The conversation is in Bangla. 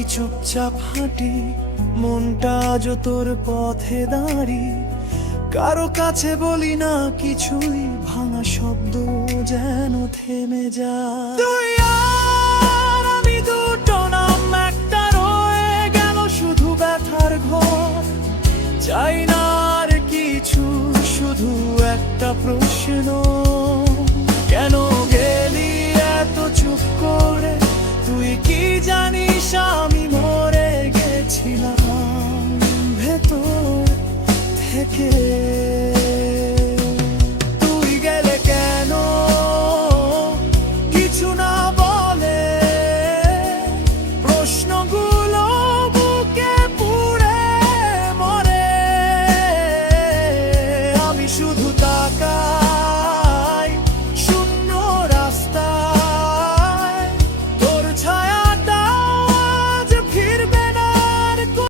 আমি চুপচাপ হাঁটি, মনটা আজ তোর পথে দাঁড়িয়ে। কারো কাছে বলি না কিছুই, ভাঙা শব্দ যেন থেমে যায়। তুই আর আমি দুটো নাম, একটা রয়ে গেল শুধু ব্যথার ঘর। চাই না আর কিছু, শুধু একটা প্রশ্ন, কেন গেলি এত চুপ করে? তুই কি জানিস আমি মরে গেছিলাম ভেতর থেকে।